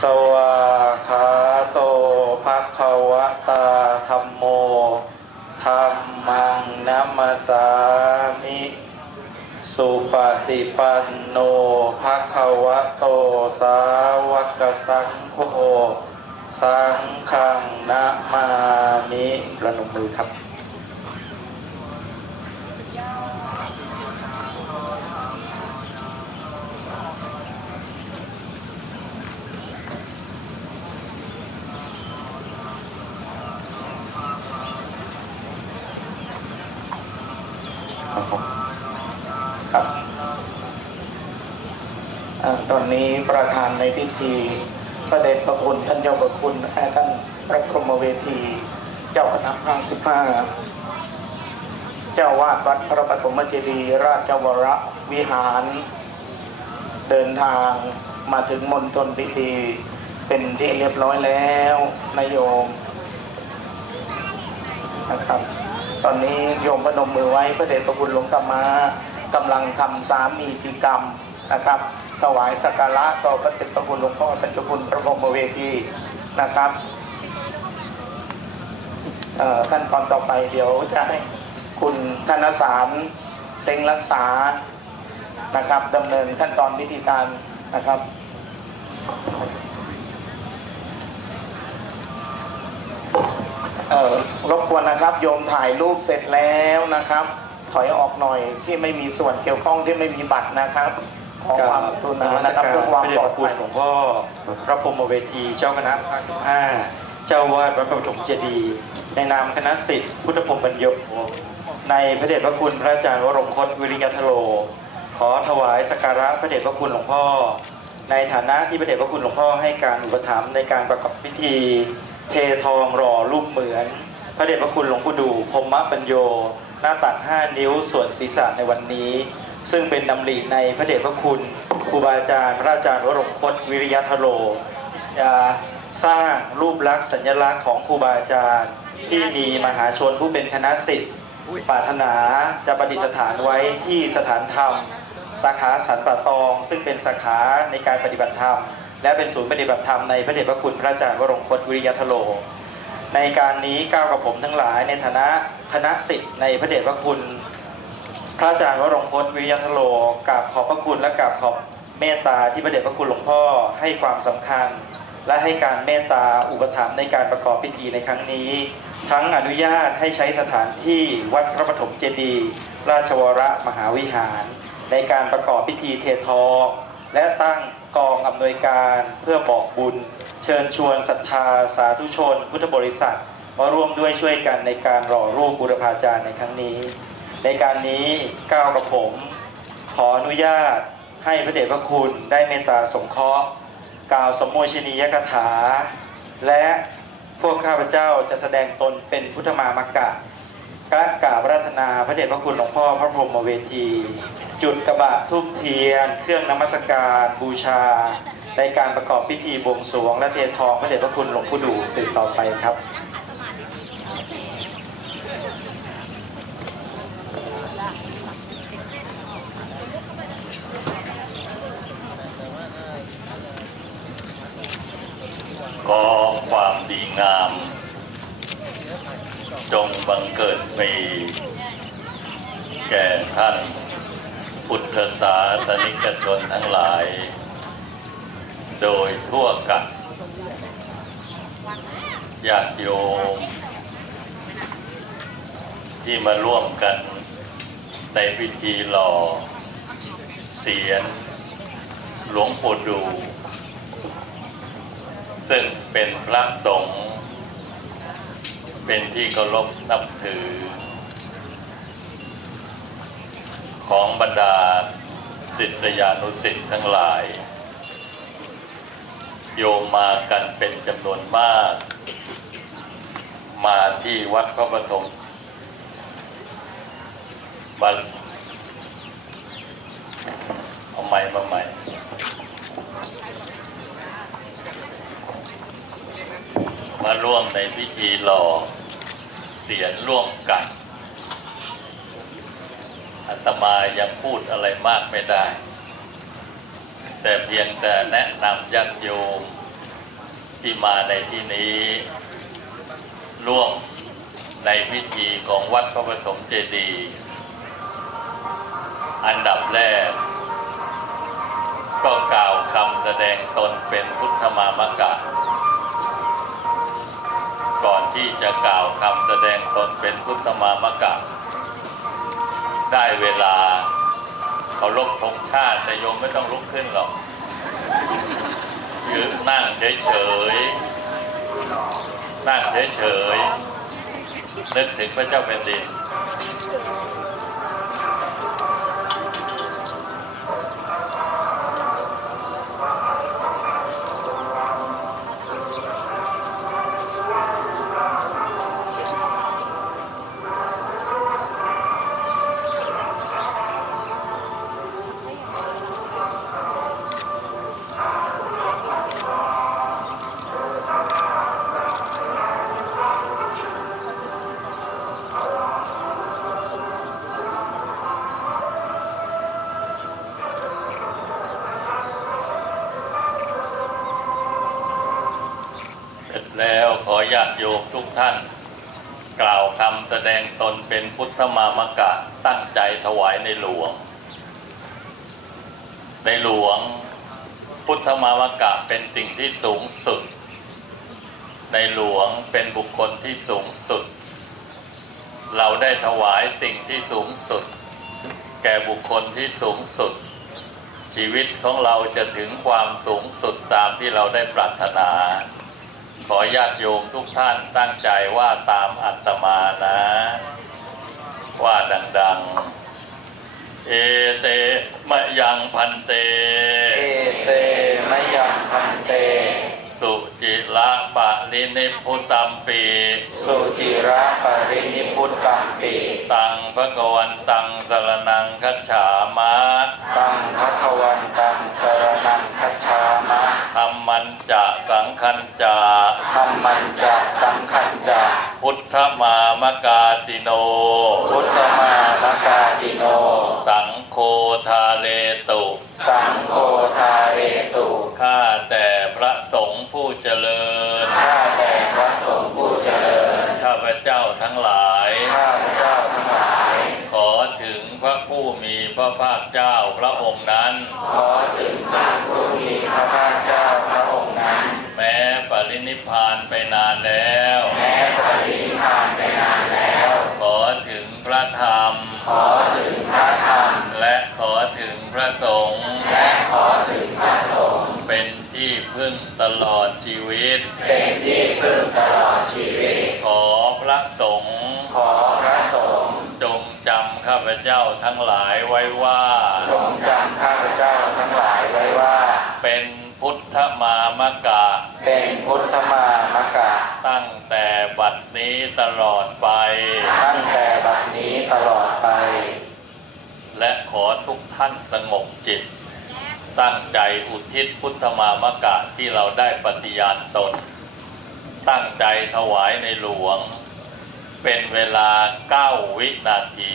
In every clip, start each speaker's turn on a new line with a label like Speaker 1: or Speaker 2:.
Speaker 1: สวาขาโตภะคะวะตาธรรมโมธรรมังนัมสสามิ สุปฏิปันโนภะคะวะโตสาวกสังโฆสังฆังนะมามิประนมมือครับ ครับอตอนนี้ประธานในพิธีพระเดชพระคุณท่านเจ้าประคุณแลท่านพระพรหมเวที เจ้าคณะภาคสิบห้าเจ้าวาดวัดพระปฐมเจดีย์ราชวรวิหาร เดินทางมาถึงมณฑลพิธีเป็นที่เรียบร้อยแล้วนายโยมนะครับ ตอนนี้โยมพนมมือไว้พระเดชพระคุณหลวงกามา กำลังทำสามีกิกรรมนะครับถวายสักการะต่อพระเดชพระคุณหลวงพ่อท่านเจ้าคุณพระพรมเวทีนะครับขั้นตอนต่อไปเดี๋ยวจะให้คุณธนสารเซ็งรักษานะครับดำเนินขั้นตอนวิธีการนะครับรบกวนนะครับ โยมถ่ายรูปเสร็จแล้วนะครับ ถอยออกหน่อยที่ไม่มีส่วนเกี่ยวข้องที่ไม่มีบัตรนะครับขอความกรุณานะครับเพื่อความ
Speaker 2: พระเด
Speaker 1: ป
Speaker 2: ช
Speaker 1: ลอ
Speaker 2: พ
Speaker 1: ด
Speaker 2: ระคุ
Speaker 1: ภั
Speaker 2: ณ
Speaker 1: ย
Speaker 2: หลวงพ่อพระพรหมเวทีเจ้าคณะภาคสิบห้าเจ้าวาดวัดพระปฐมเจดีย์ในนามคณะสิทธิพุทธพรหมบรรยมในพระเดชพระคุณพระอาจารย์วรมคตวิริยทโล ขอถวายสักการะพระเดชพระคุณหลวงพ่อ ในฐานะที่พระเดชพระคุณหลวงพ่อให้การอุปถัมภ์ในการประกอบพิธี เททองหล่อรูปเหมือน พระเดชพระคุณหลวงปู่ดูพรหมปัญโย หน้าตัก 5 นิ้วส่วนศีรษะในวันนี้ ซึ่งเป็นดำริในพระเดชพระคุณครูบาอาจารย์พระอาจารย์วรมคตวิริยทโลจะสร้างรูปลักษณ์สัญลักษณ์ของครูบาอาจารย์ที่มีมหาชนผู้เป็นคณะสิทธิ์ปรารถนาจะประดิษฐานไว้ที่สถานธรรม สาขาสันป่าตอง ซึ่งเป็นสาขาในการปฏิบัติธรรม และเป็นศูนย์ปฏิบัติธรรมในพระเดชพระคุณพระอาจารย์วรงคตวิริยทโล ในการนี้ก้าวกับผมทั้งหลายในฐานะคณะสิทธิ์ในพระเดชพระคุณ พระอาจารย์วรงคตวิริยทโลกราบขอบพระคุณและกราบขอบเมตตาที่พระเดชพระคุณหลวงพ่อให้ความสำคัญ และให้การเมตตาอุปถัมภ์ในการประกอบพิธีในครั้งนี้ ทั้งอนุญาตให้ใช้สถานที่วัดพระปฐมเจดีย์ราชวรมหาวิหาร ในการประกอบพิธีเททองและตั้ง กองอำนวยการเพื่อบอกบุญ เชิญชวนศรัทธาสาธุชน พุทธบริษัทมาร่วมด้วยช่วยกันในการหล่อรูปบุรพาจารย์ในครั้งนี้ ในการนี้ก้าวกับผม ขออนุญาตให้พระเดชพระคุณได้เมตตาสงเคราะห์กล่าวสมโมชนียกถา และพวกข้าพเจ้าจะแสดงตนเป็นพุทธมามกะกะกราบรัตนาพระเดชพระคุณหลวงพ่อพระพรหมเวที จุดกระบะทุบเทียน เครื่องนมัสการบูชา ในการประกอบพิธีบวงสรวง และเททองพระเดชพระคุณหลวงปู่ดูสืบต่อไปครับ
Speaker 3: ขอความดีงาม จงบังเกิดมีแก่ท่าน พุทธศาสนิกชนทั้งหลาย โดยทั่วกันญาติโยมที่มาร่วมกันในพิธีหล่อ เสียน หลวงปู่ดู ซึ่งเป็นพระสงฆ์เป็นที่เคารพนับถือ ของบรรดาศิษยานุศิษย์ทั้งหลาย โยมมากันเป็นจำนวนมาก มาที่วัดพระปฐมบันเอาใหม่มาใหม่มาร่วมในพิธีหล่อเสียนร่วมกัน อาตมายังพูดอะไรมากไม่ได้ แต่เพียงแต่แนะนำญาติโยมที่มาในที่นี้ ร่วมในพิธีของวัดพระปฐมเจดีย์อันดับแรก ก็กล่าวคำแสดงตนเป็นพุทธมามกะ ก่อนที่จะกล่าวคำแสดงตนเป็นพุทธมามกะ ได้เวลาเขาลบธงชาติแต่โยมไม่ต้องลุกขึ้นหรอกยืนนั่งเฉยๆนั่งเฉยๆนึกถึงพระเจ้าแผ่นดินาติโยมทุกท่าน กล่าวคำแสดงตนเป็นพุทธมามกะตั้งใจถวายในหลวง ในหลวงพุทธมามกะเป็นสิ่งที่สูงสุด ในหลวงเป็นบุคคลที่สูงสุด เราได้ถวายสิ่งที่สูงสุด แก่บุคคลที่สูงสุด ชีวิตของเราจะถึงความสูงสุดตามที่เราได้ปรารถนา ขอญาติโยมทุกท่านตั้งใจว่าตามอัตมานะ ว่าดังๆ เอเตมะยังพันเต
Speaker 2: เอเตมยังพันเต
Speaker 3: สุจิละปะลินิพุตัมปี
Speaker 2: สุจิระปรินิพุตตัมปิ
Speaker 3: ตังพระกวันตังสรนังคัจฉามะ
Speaker 2: ตังภะคะวันตังสรนังคัจฉามะ
Speaker 3: ธรรมันจะสังคันจะ
Speaker 2: ธรร มันจะสังคัญจะ
Speaker 3: พุทธมามกาติโน
Speaker 2: พุทธมามกาติโน
Speaker 3: สังโฆทาเลตุ
Speaker 2: สังโฆทาเรตุ
Speaker 3: ข้าแต่พระสงฆ์ผู้เจริญ
Speaker 2: ข้าแต่พระสงฆ์ผู้เจริญ
Speaker 3: ข้าพเจ้าทั้งหลาย
Speaker 2: ข้าพเจ้าทั้งหลาย
Speaker 3: ขอถึงพระผู้มีพระภาคเจ้าพระองค์นั้น
Speaker 2: ขอถึงพระผู้มีพระภาคเจ้าพระองค์นั้น
Speaker 3: แม้ปริ นิพพานไปนานแล้ว
Speaker 2: แม้ปรินิพพานไปนานแล้ว
Speaker 3: ขอถึงพระธรรม
Speaker 2: ขอถึงพระธรรม
Speaker 3: และขอถึงพระสงฆ์
Speaker 2: และขอถึงพระสงฆ์
Speaker 3: เป็นที่พึ่งตลอดชีวิต
Speaker 2: เป็นที่พึ่งตลอดชีวิต
Speaker 3: ขอพระสงฆ์
Speaker 2: ขอพระสงฆ์
Speaker 3: จงจำข้าพเจ้าทั้งหลายไว้ว่า
Speaker 2: จงจำข้าพเจ้าทั้งหลายไว้ว่า
Speaker 3: เป็นพุทธมามกะ
Speaker 2: เป็นพุทธมามกะ
Speaker 3: ตั้งแต่บัดนี้ตลอดไป
Speaker 2: ตั้งแต่บัดนี้ตลอดไป
Speaker 3: และขอทุกท่านสงบจิต ตั้งใจอุทิศพุทธมามกะที่เราได้ปฏิญาณตน ตั้งใจถวายในหลวง เป็นเวลา 9 วินาที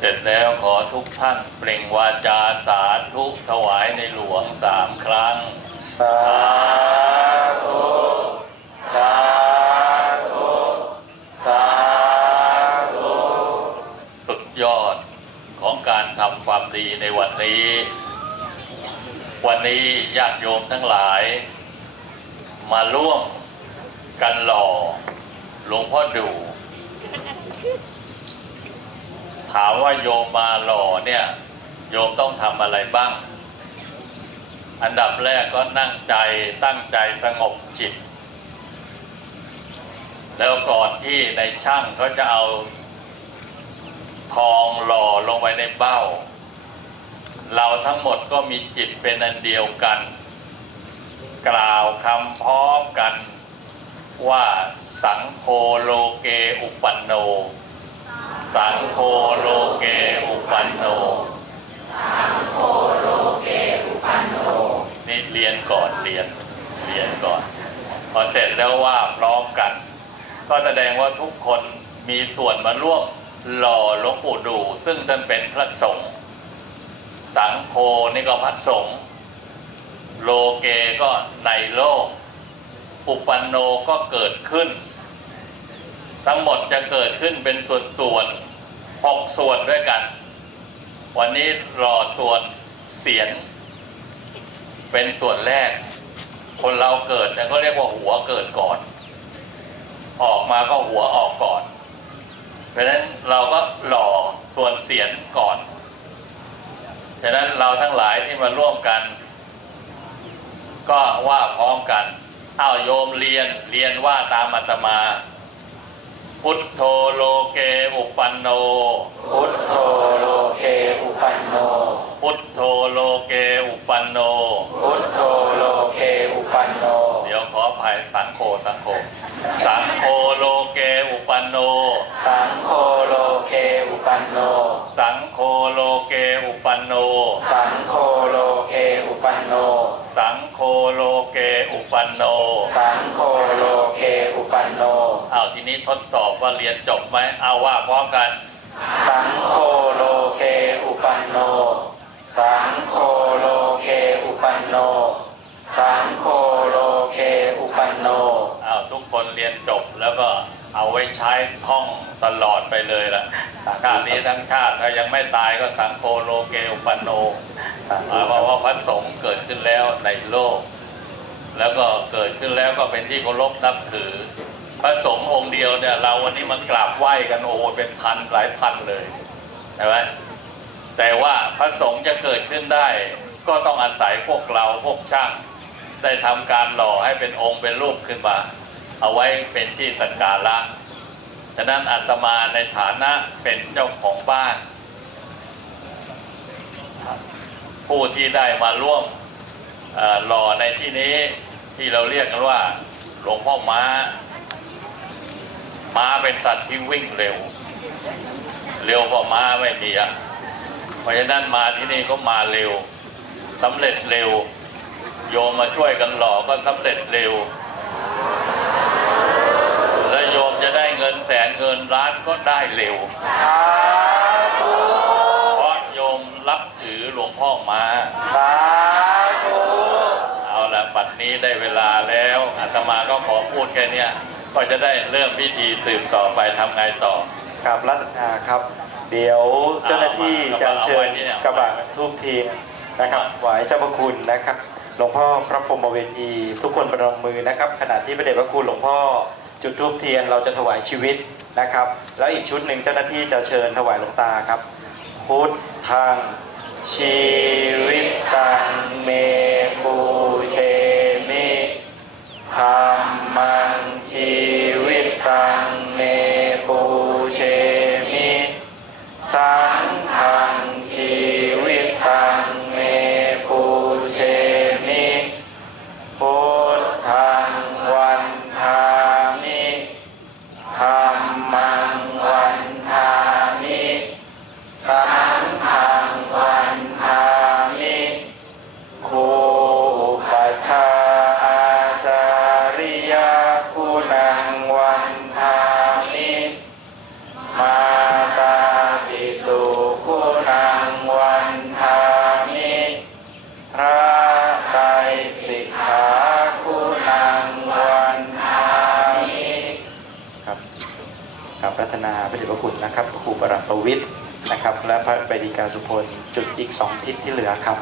Speaker 3: เสร็จแล้วขอทุกท่านเปล่งวาจาสาธุถวายในหลวงสามครั้ง
Speaker 2: สาธุสาธุสาธุ
Speaker 3: สุดยอดของการทำความดีในวันนี้ วันนี้ญาติโยมทั้งหลาย มาร่วมกันหล่อหลวงพ่อดู ถามว่าโยมมาหล่อเนี่ย โยมต้องทำอะไรบ้าง อันดับแรกก็นั่งใจตั้งใจสงบจิต แล้วก่อนที่ในช่างเขาจะเอาทองหล่อลงไปในเบ้า เราทั้งหมดก็มีจิตเป็นอันเดียวกัน กล่าวคำพร้อมกันว่าสังโฆโลเกอุปันโน สังโฆโลเกอุปันโนสังโฆโลเกอุปันี่เรียนก่อนเรียนเรียนก่อน พอเสร็จแล้วว่าพร้อมกัน ก็แสดงว่าทุกคนมีส่วนมาร่วมหล่อหลวงปู่ดู ซึ่งท่านเป็นพระสงฆ์สังโฆนี่ก็พระสงฆ์โลเกก็ในโลก อุปันโนก็เกิดขึ้น ทั้งหมดจะเกิดขึ้นเป็นส่วนส่วนๆหกส่วนด้วยกัน วันนี้รอส่วนเสียน เป็นส่วนแรก คนเราเกิดเนี่ก็เรียกว่าหัวเกิดก่อน ออกมาก็หัวออกก่อน เพราะฉะนั้นเราก็หล่อส่วนเสียนก่อนฉะนั้นเราทั้งหลายที่มาร่วมกัน ก็ว่าพร้อมกันอ้าวโยมเรียนเรียนว่าตามอาตมา พุทโธโลเกอุปันโน
Speaker 1: พุทโธโลเกอุปันโน
Speaker 3: พุทโธโลเกอุปันโน
Speaker 1: พุทโธโลเกอุปันโน
Speaker 3: เดี๋ยวขออภัยสังโฆสังโฆสังโฆโลเกอุปันโน
Speaker 1: สังโฆโลเกอุปันโน
Speaker 3: สังโฆโลเกอุปันโน
Speaker 1: สังโฆโลเกอุปันโน
Speaker 3: สังโฆโลเกอุปันโน
Speaker 1: สังโฆโลเกอุ ปันโน
Speaker 3: เอาทีนี้ทดสอบว่าเรียนจบไหมเอาว่าพร้อมกัน
Speaker 1: สังโฆโลเกอุปันโน สังโฆโลเกอุปันโน สังโฆโลเกอุปันโน
Speaker 3: เอาทุกคนเรียนจบแล้วก็เอาไว้ใช้ท่องตลอดไปเลยล่ะชาตินี้ทั้งชาติถ้ายังไม่ตายก็สังโฆโลเกอุปันโนเพราะว่าพระสงฆ์เกิดขึ้นแล้วในโลก แล้วก็เกิดขึ้นแล้วก็เป็นที่เคารพนับถือ พระสงฆ์องค์เดียวเนี่ยเราวันนี้มันกราบไหว้กันโอ้เป็นพันหลายพันเลยใช่ไหมแต่ว่าพระสงฆ์จะเกิดขึ้นได้ ก็ต้องอาศัยพวกเราพวกช่าง ได้ทำการหล่อให้เป็นองค์เป็นรูปขึ้นมา เอาไว้เป็นที่สักการะฉะนั้นอาตมาในฐานะเป็นเจ้าของบ้าน ผู้ที่ได้มาร่วมหล่อในที่นี้ ที่เราเรียกกันว่าหลวงพ่อม้า ม้าเป็นสัตว์ที่วิ่งเร็ว เร็วกว่าม้าไม่มีอะเพราะฉะนั้นมาที่นี่ก็มาเร็วสำเร็จเร็ว โยมมาช่วยกันหล่อก็สำเร็จเร็ว และโยมจะได้เงินแสนเงินล้านก็ได้เร็วเพราะโยมรับถือหลวงพ่อมา
Speaker 1: สาธุ
Speaker 3: เอาละปัดนี้ได้เวลาแล้วอาตมาก็ขอพูดแค่เนี้ยก็จะได้เริ่มพิธีสืบต่อไปทำไงต่อ
Speaker 2: กับรัตนาครับ เดี๋ยวเจ้าหน้าที่จะเชิญกระบะทูบเทียนนะครับไหวเจ้าพระคุณนะครับหลวงพ่อพระพรหมเวทีทุกคนประนมมือนะครับ ขณะที่พระเดชพระคุณหลวงพ่อจุดทูบเทียนเราจะถวายชีวิตนะครับ แล้วอีกชุดหนึ่งเจ้าหน้าที่จะเชิญถวายหลวงตาครับพุทธังชีวิตตังเมปูเชมิ ธรรมังชีวิตตังเมปู พระปริกาสุพลจุดอีกสองทิศที่เหลือครับ